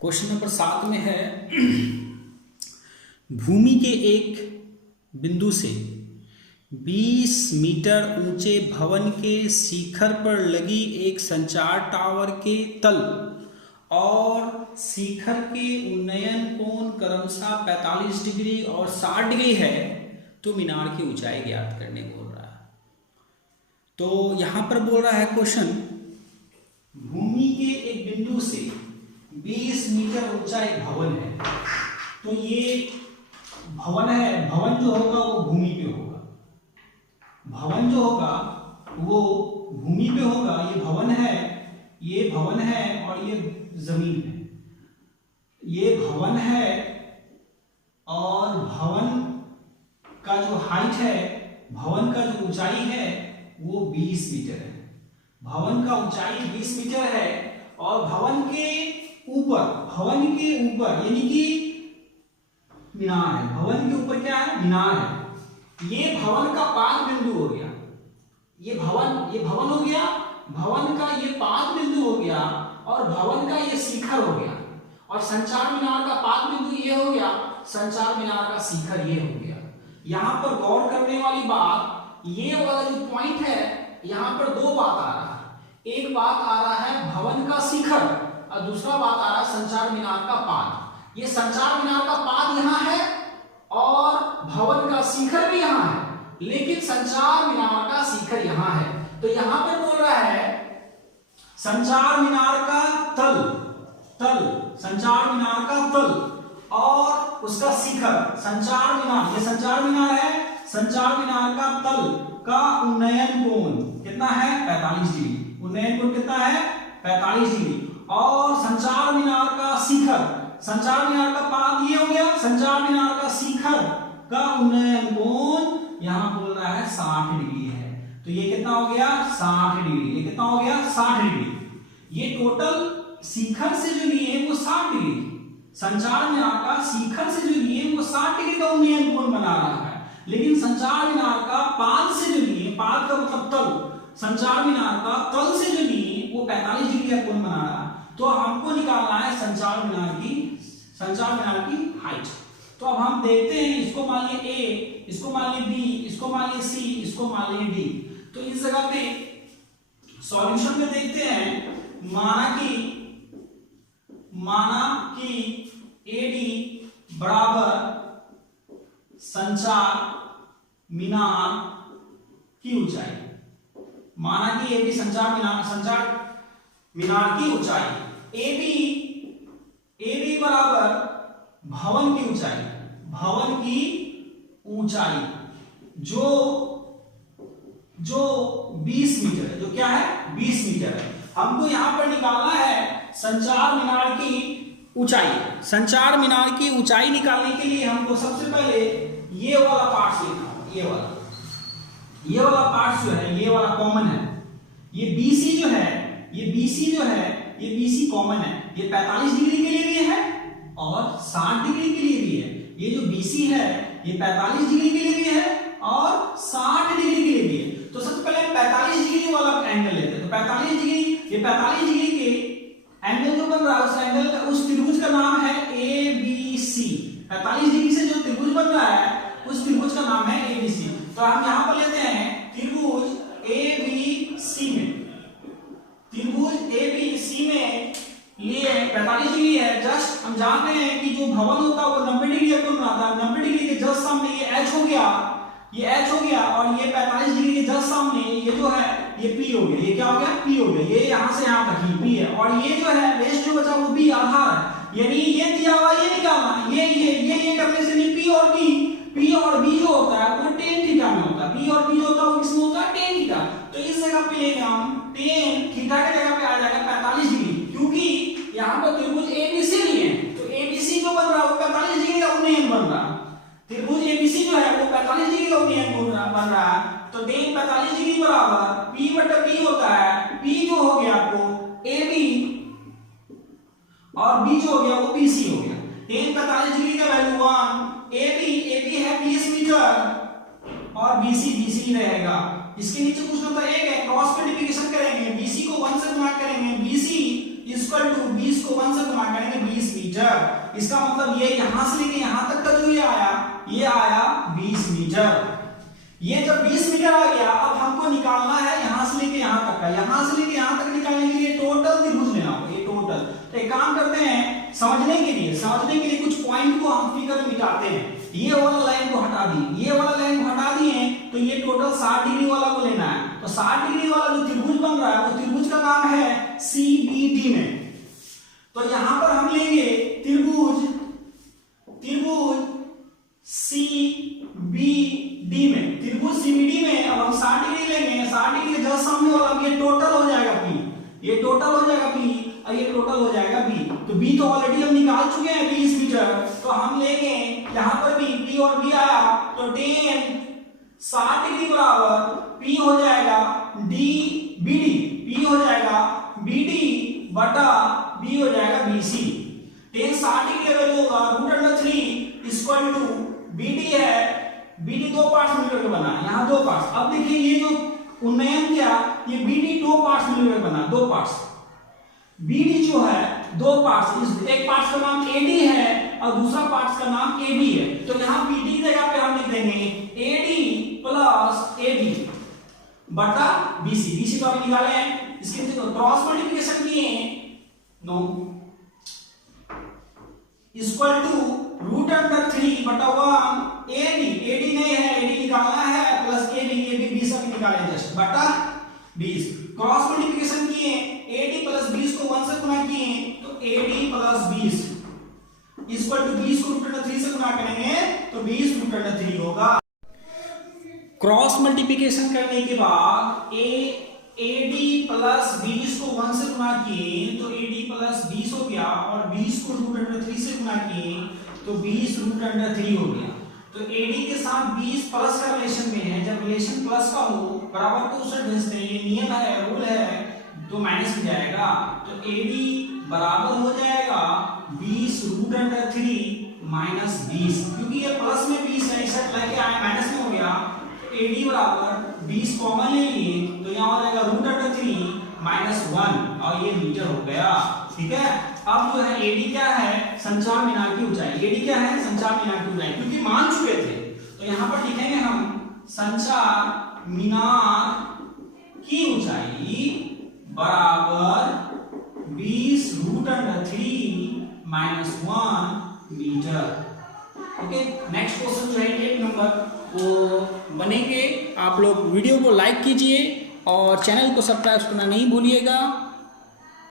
Question number 7 में है भूमि के एक बिंदु से 20 मीटर ऊंचे भवन के शिखर पर लगी एक संचार टावर के तल और शिखर के उन्नयन कोण क्रमशः 45 डिग्री और 60 डिग्री है, तो मीनार की ऊंचाई ज्ञात करने बोल रहा है। तो यहां पर बोल रहा है क्वेश्चन, भूमि के एक बिंदु से 20 मीटर ऊंचा एक भवन है। तो ये भवन है, भवन जो होगा वो भूमि पे होगा, भवन जो होगा वो भूमि पे होगा। ये भवन है, ये भवन है और ये जमीन है। ये भवन है और भवन का जो हाइट है, भवन का जो ऊंचाई है वो 20 मीटर है। भवन का ऊंचाई 20 मीटर है और भवन के ऊपर यानी कि मीनार है। भवन के ऊपर क्या है? मीनार है। ये भवन का पाद बिंदु हो गया, ये भवन हो गया, भवन का ये पाद बिंदु हो गया और भवन का ये शिखर हो गया और संचार मीनार का पाद बिंदु ये हो गया, संचार मीनार का शिखर ये हो गया। यहां पर गौर करने वाली बात, ये वाला जो पॉइंट है, यहां पर दो बात आ रहा है। एक बात आ रहा है भवन का शिखर और दूसरा बात आ रहा है संचार मीनार का पाद। ये संचार मीनार का पाद यहां है और भवन का शिखर भी यहां है, लेकिन संचार मीनार का शिखर यहां है। तो यहां पर बोल रहा है संचार मीनार का तल, संचार मीनार का तल और उसका शिखर, संचार मीनार, ये संचार मीनार है, संचार मीनार का तल का उन्नयन कोण कितना है? 45 डिग्री। उन्नयन कोण कितना है? 45 डिग्री। और संचार मीनार का शिखर, संचार मीनार का पाद ये हो गया, संचार मीनार का शिखर का उन्नयन कोण यहां बोल रहा है 60 डिग्री है। तो ये कितना हो गया? 60 डिग्री। ये कितना हो गया? 60 डिग्री। ये टोटल शिखर से जो लिए वो 60 डिग्री, संचार मीनार का शिखर से जो लिए वो 60 डिग्री का उन्नयन कोण बना रहा है, लेकिन संचार मीनार का पाद से जो लिए, पाद का मतलब तल, संचार मीनार का तल से जो लिए वो 45 डिग्री का कोण बना रहा है। तो हमको निकालना है संचार मीनार की हाइट। तो अब हम देखते हैं, इसको मान लिए ए, इसको मान लिए बी, इसको मान लिए सी, इसको मान लिए डी। तो इस जगह पे सॉल्यूशन में देखते हैं, माना कि एडी बराबर संचार मीनार की ऊंचाई, माना कि एडी संचार मीनार की ऊंचाई, एबी बराबर भवन की ऊंचाई जो 20 मीटर है, जो क्या है? 20 मीटर है। हमको यहां पर निकालना है संचार मीनार की ऊंचाई। संचार मीनार की ऊंचाई निकालने के लिए हमको सबसे पहले ये वाला पार्ट लिखना होगा, ये वाला पार्ट जो है, ये वाला कॉमन है। ये BC जो है, ये BC कॉमन है। ये 45 डिग्री के लिए भी है और 60 डिग्री के लिए भी है। ये जो BC है ये 45 डिग्री के लिए भी है और 60 डिग्री के लिए भी है। तो सबसे पहले हम 45 डिग्री वाला एंगल लेते हैं। तो 45 डिग्री, ये 45 डिग्री के एंगल जो बन रहा है उस एंगल का, उस त्रिभुज का नाम है ABC। 45 डिग्री से जो त्रिभुज बन रहा है उस त्रिभुज का नाम है ABC। तो हम यहां पर लेते हैं त्रिभुज ABC में, त्रिभुज ABC में लिए 45 डिग्री है। जस्ट हम जानते हैं कि जो भवन होता है वो 90 डिग्री का कोण बनाता है। 90 डिग्री के जस्ट सामने ये H हो गया, और ये 45 डिग्री के जस्ट सामने ये जो है ये P हो गया। ये क्या हो गया? P हो गया। ये यहां से यहां तक ही P है और ये जो है रेस्ट जो बचा वो B आधार है। यानी ये दिया हुआ ये निकालना, ये करने से नहीं, P और B जो होता है वो tan थीटा में होता है। P और B जो होता है वो किसमें होता है? tan theta. तो इस जगह पे लेंगे हम tan थीटा की जगह पे आ जाएगा 45 डिग्री, क्योंकि यहां पर त्रिभुज ABC लिए हैं। तो ABC जो बन रहा है वो 45 डिग्री का उन्नयन बन रहा है। त्रिभुज ABC जो है वो 45 डिग्री का उन्नयन बन रहा है। तो tan 45 डिग्री बराबर P/P होता है। P जो हो गया आपको AB और B जो हो गया वो BC हो गया। tan 45 डिग्री का वैल्यू 1, AB है 20 मीटर और BC रहेगा। इसके नीचे कुछ नंबर 1 है, क्रॉस मल्टीप्लिकेशन करेंगे, BC को 1 से गुणा करेंगे, BC इक्वल टू 20 को 1 से गुणा करेंगे 20 मीटर। इसका मतलब ये यहां से लेके यहां तक का जो ये आया 20 मीटर। ये जब 20 मीटर आ गया, अब हमको निकालना है यहां से लेके यहां तक का। यहां से लेके यहां तक निकालने के लिए टोटल त्रिभुज लेना होगा, ये टोटल। तो एक काम करते हैं, समझने के लिए कुछ पॉइंट को हम फिगर में मिटाते हैं। ये वाला लाइन को हटा दी, ये वाला लाइन को हटा दिए, तो ये टोटल 60 डिग्री वाला को लेना है। तो 60 डिग्री वाला जो त्रिभुज बन रहा है वो त्रिभुज का नाम है CBD में। तो यहां पर हम लेंगे त्रिभुज CBD में, त्रिभुज CBD में अब हम 60 डिग्री लेंगे। 60 डिग्री जस्ट सामने वाला, अब ये टोटल हो जाएगा P, ये टोटल हो जाएगा P और ये टोटल हो जाएगा B। तो B तो ऑलरेडी हम निकाल चुके हैं 20 मीटर, तो हम लेंगे यहां पर भी P और B आया, तो 10 60 डिग्री बराबर P हो जाएगा BD, P हो जाएगा BD बटा B हो जाएगा BC। 10 60 डिग्री का वैल्यू होगा √3 इक्वल टू BD है, BD दो पार्ट्स मिलकर के बना, यहाँ दो पार्ट्स। अब देखिए ये जो उन्नयन किया, ये BD दो पार्ट्स मिलकर बना, दो पार्ट्स। BD जो है दो पार्ट्स, एक पार्ट्स का नाम AD है और दूसरा पार्ट्स का नाम AB है। तो यहाँ BD की जगह पे हम लिख देंगे AD प्लस AB बटा BC तो अभी निकाले हैं, इसके क्रॉस मल्टीप्लिकेशन किए नो इक्वल टू √3 बटा 1 AD नहीं है, AD निकालना है, प्लस AB 20 अभी निकाले जस्ट बटा 20। क्रॉस मल्टीप्लिकेशन किए, AD प्लस 20 को 1 से गुणा किए, तो AD प्लस 20 इक्वल टू 20 को √3 से गुणा करेंगे तो 20 √3 होगा। क्रॉस मल्टीप्लिकेशन करने के बाद AD प्लस 20 को 1 से गुणा किए तो AD प्लस 20 हो गया, और 20 को √3 से गुणा किए तो 20 √3 हो गया। तो AD के साथ 20 प्लस का रिलेशन में है, जब रिलेशन प्लस का हो बराबर को उससे भेजते हैं, ये नियम है, रूल है, तो माइनस हो जाएगा। तो AD बराबर हो जाएगा 20 √3 माइनस 20, क्योंकि ये प्लस में 20 है, इसे लेके आए माइनस में हो गया। तो AD बराबर 20 कॉमन ले लिए, तो यहाँ हो जाएगा √3 माइनस 1 और ये मीटर हो गया। ठीक है, अब जो है AD क्या है, संचार मीनार की ऊंचाई। AD क्या है, संचार मीनार की ऊंचाई, क्योंकि मान चुके थे। तो यहाँ पर लिखेंगे हम संचार मीनार की ऊंचाई बराबर 20 √3 माइनस 1 मीटर। ओके, नेक्स्ट क्वेश्चन जो है 8 नंबर वो बनेंगे। आप लोग वीडियो को लाइक कीजिए और चैनल को सब्सक्राइब करना नहीं भूलिएगा।